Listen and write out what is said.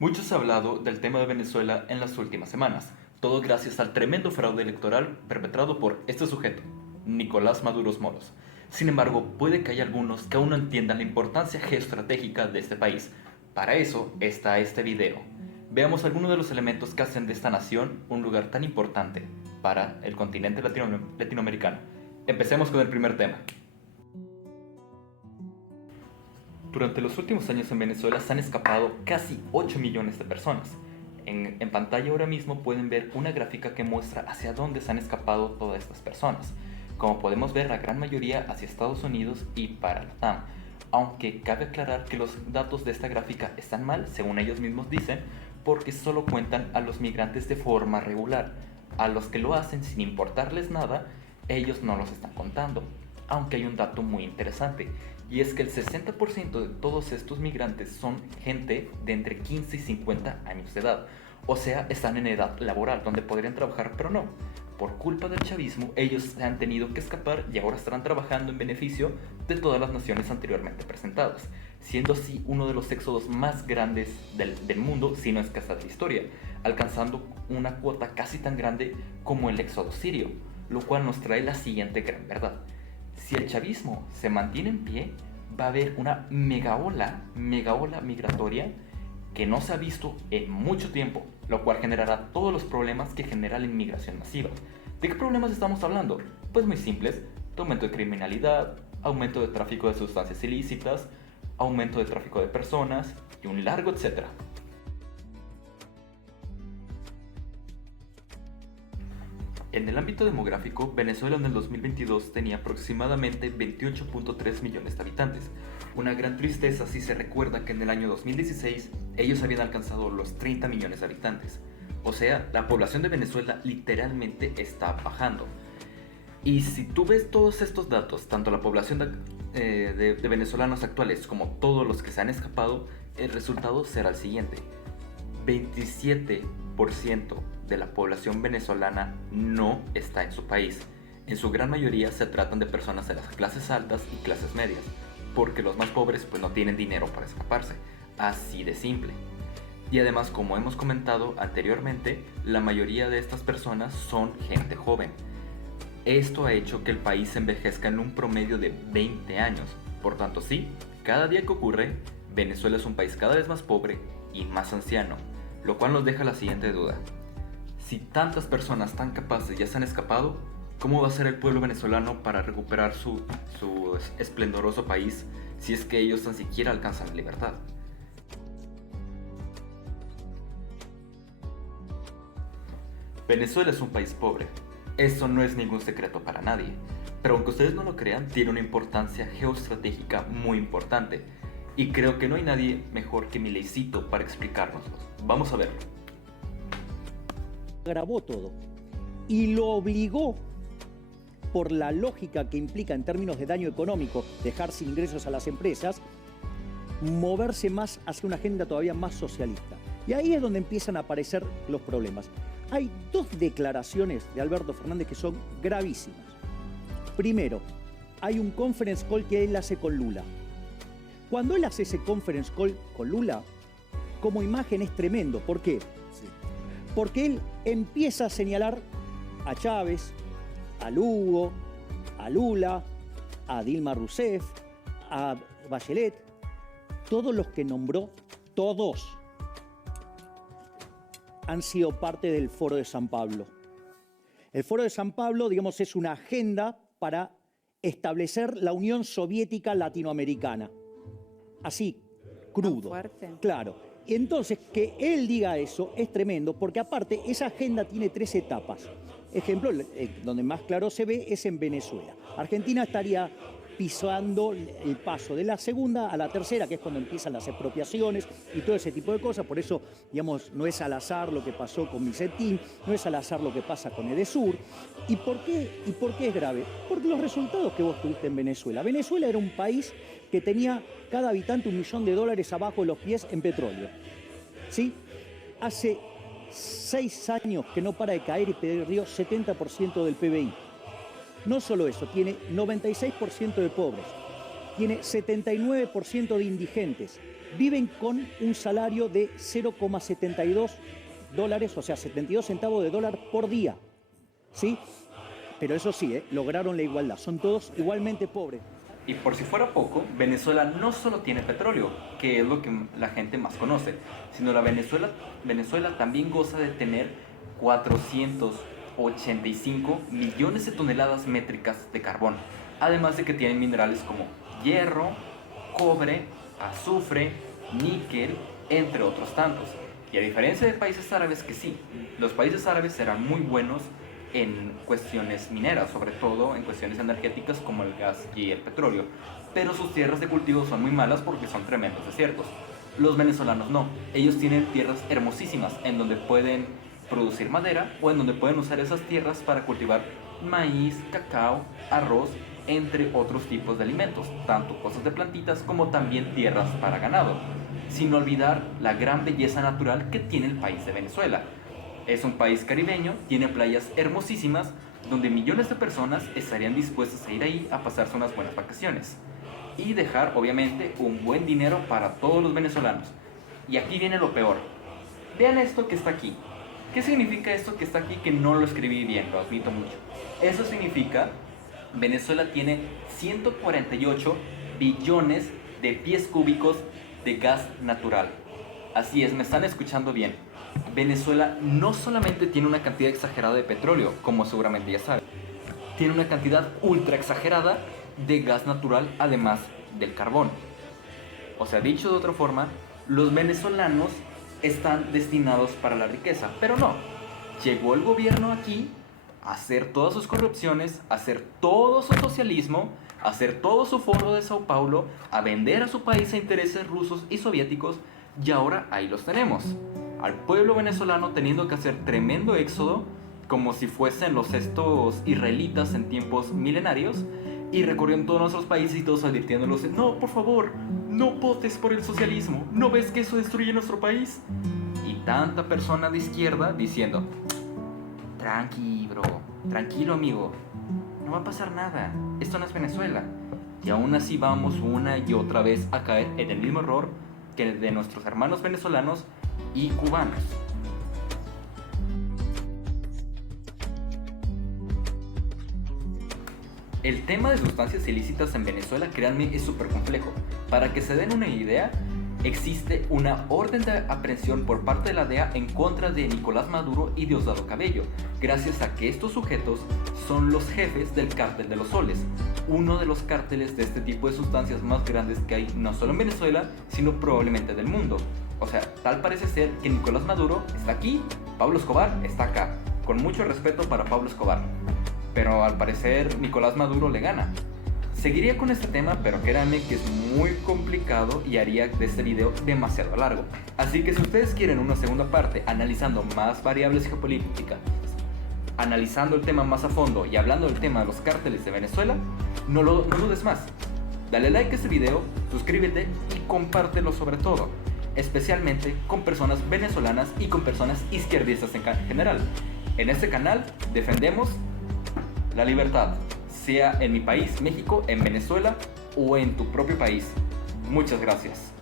Mucho se ha hablado del tema de Venezuela en las últimas semanas, todo gracias al tremendo fraude electoral perpetrado por este sujeto, Nicolás Maduro Moros. Sin embargo, puede que haya algunos que aún no entiendan la importancia geoestratégica de este país. Para eso está este video. Veamos algunos de los elementos que hacen de esta nación un lugar tan importante para el continente latinoamericano. Empecemos con el primer tema. Durante los últimos años en Venezuela se han escapado casi 8 millones de personas. En pantalla ahora mismo pueden ver una gráfica que muestra hacia dónde se han escapado todas estas personas. Como podemos ver, la gran mayoría hacia Estados Unidos y para la TAM. Aunque cabe aclarar que los datos de esta gráfica están mal, según ellos mismos dicen, porque solo cuentan a los migrantes de forma regular. A los que lo hacen sin importarles nada, ellos no los están contando. Aunque hay un dato muy interesante, y es que el 60% de todos estos migrantes son gente de entre 15 y 50 años de edad. O sea, están en edad laboral, donde podrían trabajar, pero no. Por culpa del chavismo, ellos se han tenido que escapar y ahora estarán trabajando en beneficio de todas las naciones anteriormente presentadas, siendo así uno de los éxodos más grandes del mundo, si no es que hasta de la historia, alcanzando una cuota casi tan grande como el éxodo sirio, lo cual nos trae la siguiente gran verdad. Si el chavismo se mantiene en pie, va a haber una mega ola migratoria que no se ha visto en mucho tiempo, lo cual generará todos los problemas que genera la inmigración masiva. ¿De qué problemas estamos hablando? Pues muy simples: de aumento de criminalidad, aumento de tráfico de sustancias ilícitas, aumento de tráfico de personas y un largo etcétera. En el ámbito demográfico, Venezuela en el 2022 tenía aproximadamente 28.3 millones de habitantes. Una gran tristeza si se recuerda que en el año 2016 ellos habían alcanzado los 30 millones de habitantes. O sea, la población de Venezuela literalmente está bajando. Y si tú ves todos estos datos, tanto la población de venezolanos actuales como todos los que se han escapado, el resultado será el siguiente: 27% de la población venezolana no está en su país. En su gran mayoría se tratan de personas de las clases altas y clases medias, porque los más pobres pues no tienen dinero para escaparse, así de simple. Y además, como hemos comentado anteriormente, la mayoría de estas personas son gente joven. Esto ha hecho que el país envejezca en un promedio de 20 años. Por tanto, sí, cada día que ocurre, Venezuela es un país cada vez más pobre y más anciano, lo cual nos deja la siguiente duda: si tantas personas tan capaces ya se han escapado, ¿cómo va a ser el pueblo venezolano para recuperar su esplendoroso país si es que ellos tan siquiera alcanzan la libertad? Venezuela es un país pobre. Eso no es ningún secreto para nadie. Pero aunque ustedes no lo crean, tiene una importancia geoestratégica muy importante. Y creo que no hay nadie mejor que Mileicito para explicárnoslo. Vamos a verlo. Agravó todo y lo obligó, por la lógica que implica en términos de daño económico dejar sin ingresos a las empresas, moverse más hacia una agenda todavía más socialista. Y ahí es donde empiezan a aparecer los problemas. Hay dos declaraciones de Alberto Fernández que son gravísimas. Primero, hay un conference call que él hace con Lula. Cuando él hace ese conference call con Lula, como imagen es tremendo. ¿Por qué? Porque él empieza a señalar a Chávez, a Lugo, a Lula, a Dilma Rousseff, a Bachelet, todos los que nombró, todos han sido parte del Foro de San Pablo. El Foro de San Pablo, digamos, es una agenda para establecer la Unión Soviética Latinoamericana. Así, crudo. Claro. Entonces, que él diga eso es tremendo, porque aparte esa agenda tiene 3 etapas. Ejemplo, donde más claro se ve es en Venezuela. Argentina estaría pisando el paso de la segunda a la tercera, que es cuando empiezan las expropiaciones y todo ese tipo de cosas. Por eso, digamos, no es al azar lo que pasó con Vicentín, no es al azar lo que pasa con Edesur. ¿Y por qué es grave? Porque los resultados que vos tuviste en Venezuela. Venezuela era un país que tenía cada habitante $1 millón abajo de los pies en petróleo. ¿Sí? Hace 6 años que no para de caer y perdió 70% del PBI. No solo eso, tiene 96% de pobres, tiene 79% de indigentes, viven con un salario de $0,72, o sea, 72 centavos de dólar por día, ¿sí? Pero eso sí, lograron la igualdad, son todos igualmente pobres. Y por si fuera poco, Venezuela no solo tiene petróleo, que es lo que la gente más conoce, sino Venezuela también goza de tener 485 millones de toneladas métricas de carbón, además de que tienen minerales como hierro, cobre, azufre, níquel, entre otros tantos. Y a diferencia de países árabes que sí, los países árabes serán muy buenos en cuestiones mineras, sobre todo en cuestiones energéticas como el gas y el petróleo, pero sus tierras de cultivo son muy malas porque son tremendos desiertos. Los venezolanos no, ellos tienen tierras hermosísimas en donde pueden producir madera o en donde pueden usar esas tierras para cultivar maíz, cacao, arroz, entre otros tipos de alimentos, tanto cosas de plantitas como también tierras para ganado, sin olvidar la gran belleza natural que tiene el país de Venezuela. Es un país caribeño, tiene playas hermosísimas, donde millones de personas estarían dispuestas a ir ahí a pasarse unas buenas vacaciones. Y dejar, obviamente, un buen dinero para todos los venezolanos. Y aquí viene lo peor. Vean esto que está aquí. ¿Qué significa esto que está aquí que no lo escribí bien? Lo admito mucho. Eso significa, Venezuela tiene 148 billones de pies cúbicos de gas natural. Así es, me están escuchando bien. Venezuela no solamente tiene una cantidad exagerada de petróleo, como seguramente ya saben, tiene una cantidad ultra exagerada de gas natural, además del carbón. O sea, dicho de otra forma, los venezolanos están destinados para la riqueza, pero no. Llegó el gobierno aquí a hacer todas sus corrupciones, a hacer todo su socialismo, a hacer todo su foro de Sao Paulo, a vender a su país a intereses rusos y soviéticos, y ahora ahí los tenemos. Al pueblo venezolano teniendo que hacer tremendo éxodo, como si fuesen estos israelitas en tiempos milenarios, y recorriendo todos nuestros países y todos advirtiéndolos: no, por favor, no votes por el socialismo, ¿no ves que eso destruye nuestro país? Y tanta persona de izquierda diciendo: tranqui, bro, tranquilo, amigo, no va a pasar nada, esto no es Venezuela. Y aún así vamos una y otra vez a caer en el mismo error que el de nuestros hermanos venezolanos y cubanos. El tema de sustancias ilícitas en Venezuela, créanme, es súper complejo. Para que se den una idea, existe una orden de aprehensión por parte de la DEA en contra de Nicolás Maduro y Diosdado Cabello, gracias a que estos sujetos son los jefes del cártel de los soles, uno de los cárteles de este tipo de sustancias más grandes que hay no solo en Venezuela, sino probablemente del mundo. O sea, tal parece ser que Nicolás Maduro está aquí, Pablo Escobar está acá. Con mucho respeto para Pablo Escobar, pero al parecer Nicolás Maduro le gana. Seguiría con este tema, pero créanme que es muy complicado y haría de este video demasiado largo. Así que si ustedes quieren una segunda parte analizando más variables geopolíticas, analizando el tema más a fondo y hablando del tema de los cárteles de Venezuela, no dudes más. Dale like a este video, suscríbete y compártelo sobre todo, especialmente con personas venezolanas y con personas izquierdistas en general. En este canal defendemos la libertad, sea en mi país, México, en Venezuela o en tu propio país. Muchas gracias.